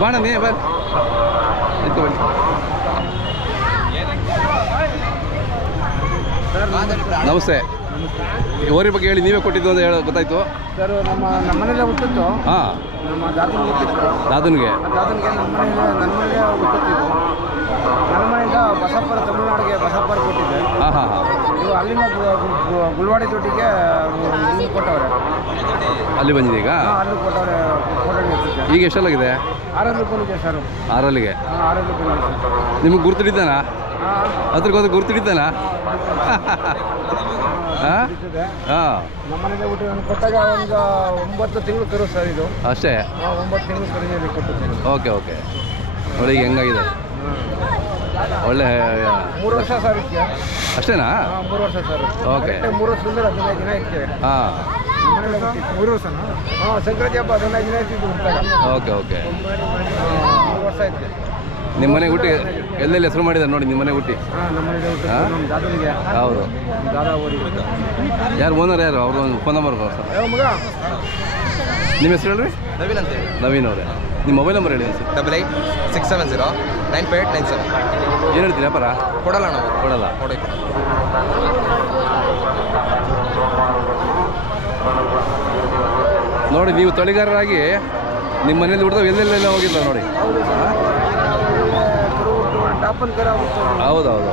ಬಾಣ ನೀ ಬರ್ ಇತ್ತು ಬನ್ನಿ. ನಮಸ್ತೆ. ಓರಿ ಬಗ್ಗೆ ಹೇಳಿ, ನೀವೇ ಕೊಟ್ಟಿದ್ದು ಅಂತ ಹೇಳಿ ಗೊತ್ತಾಯ್ತು ಸರ್. ನಮ್ಮನೇಲೆ ಹುಟ್ಟಿತ್ತು. ಹಾಂ, ನಮ್ಮ ದಾದನ್ ಹುಟ್ಟಿತ್ತು. ದಾದನ್ಗೆ ನನ್ನ ಮನೆಗೆ ಹುಟ್ಟುತ್ತಿದ್ದು. ನನ್ನ ಮನೆಯಿಂದ ಬಸಪ್ಪರ ತಮಿಳುನಾಡಿಗೆ ಬಸಪ್ಪರ ಕೊಟ್ಟಿದ್ದೆ. ಹಾಂ ಹಾಂ ಹಾಂ. ಇದು ಅಲ್ಲಿನ ಗುಲ್ವಾಡಿ ದುಡ್ಡಿಗೆ ಕೊಟ್ಟವ್ರೆ. ಅಲ್ಲಿ ಬಂದಿದೆ ಈಗ. ಅಲ್ಲಿ ಕೊಟ್ಟವ್ರೆ. ಈಗ ಎಷ್ಟಲ್ಲಾಗಿದೆ? 6 ಬಂದಿದೆ ಸರ್. 6 6 ಬಂದಿದೆ. ನಿಮಗೆ ಗುರ್ತಿಡಿದ್ದಾನಾ? ಅದ್ರದ್ದು ಗುರ್ತಿಡಿದ್ದಾನ? ಹಾಂ ಹಾಂ. ನಮ್ಮನೇಲೆ ಊಟ ಕೊಟ್ಟಾಗ ಒಂದು 9 ತಿಂಗಳು ಕರು ಸರ್ ಇದು. ಅಷ್ಟೇ? 9 ತಿಂಗಳು ಕರುವಿನಲ್ಲಿ ಕೊಟ್ಟಿದ್ದೀನಿ. Okay okay. ನೋಡಿ ಈಗ ಹೆಂಗಾಗಿದೆ. ಒಳ್ಳೆ 3 ವರ್ಷ ಸರ್ ಇದಕ್ಕೆ. ಅಷ್ಟೇನಾ? 3 ವರ್ಷ ಸರ್. ಓಕೆ. 3 ವರ್ಷದಿಂದ 15 ದಿನ ಇರ್ತೇವೆ. ಹಾಂ, 3 ವರ್ಷನಾ? ಹಾಂ, ಸಂಕ್ರಾಂತಿ ಹಬ್ಬ 15 ದಿನ ಇರ್ತಿದ್ದು ಹುಟ್ಟಾಗ. Okay okay. 3 ವರ್ಷ ಐತೆ. ನಿಮ್ಮ ಮನೆ ಹುಟ್ಟಿ ಎಲ್ಲೆಲ್ಲಿ ಹೆಸರು ಮಾಡಿದ್ದಾರೆ ನೋಡಿ, ನಿಮ್ಮ ಮನೆ ಹುಟ್ಟಿ. ಹಾಂ, ನಮ್ಮ ಮನೇಲಿ ಹುಟ್ಟು. ನಮ್ಮ ದಾದನಿಗೆ. ಹೌದು. ದಾದಾ ಊರಿ. ಯಾರು ಓನರ್ ಯಾರು? ಅವ್ರ ಒಂದು ಫೋನ್ ನಂಬರ್ ಸರ್. ಮಗ ನಿಮ್ಮ ಹೆಸರು ಹೇಳ್ರಿ? ನವೀನ್ ಅಂತ ಹೇಳಿ. ನವೀನ್ ಅವರೇ, ನಿಮ್ಮ ಮೊಬೈಲ್ ನಂಬರ್ ಹೇಳಿ ಸರ್. 8867095897. ಏನು ಹೇಳ್ತೀರಿ ವ್ಯಾಪಾರ? ಕೊಡಲ್ಲ ನಾವು. ಕೊಡಲ್ಲ. ನೋಡಿ. ನೋಡಿ, ನೀವು ತಳಿಗಾರರಾಗಿ ನಿಮ್ಮ ಮನೇಲಿ ಹುಡ್ದವು ಎಲ್ಲೆಲ್ಲೆಲ್ಲ ಹೋಗಿಲ್ಲ ನೋಡಿ. ಟಾಪನ್ ಕರ. ಹೌದೌದು.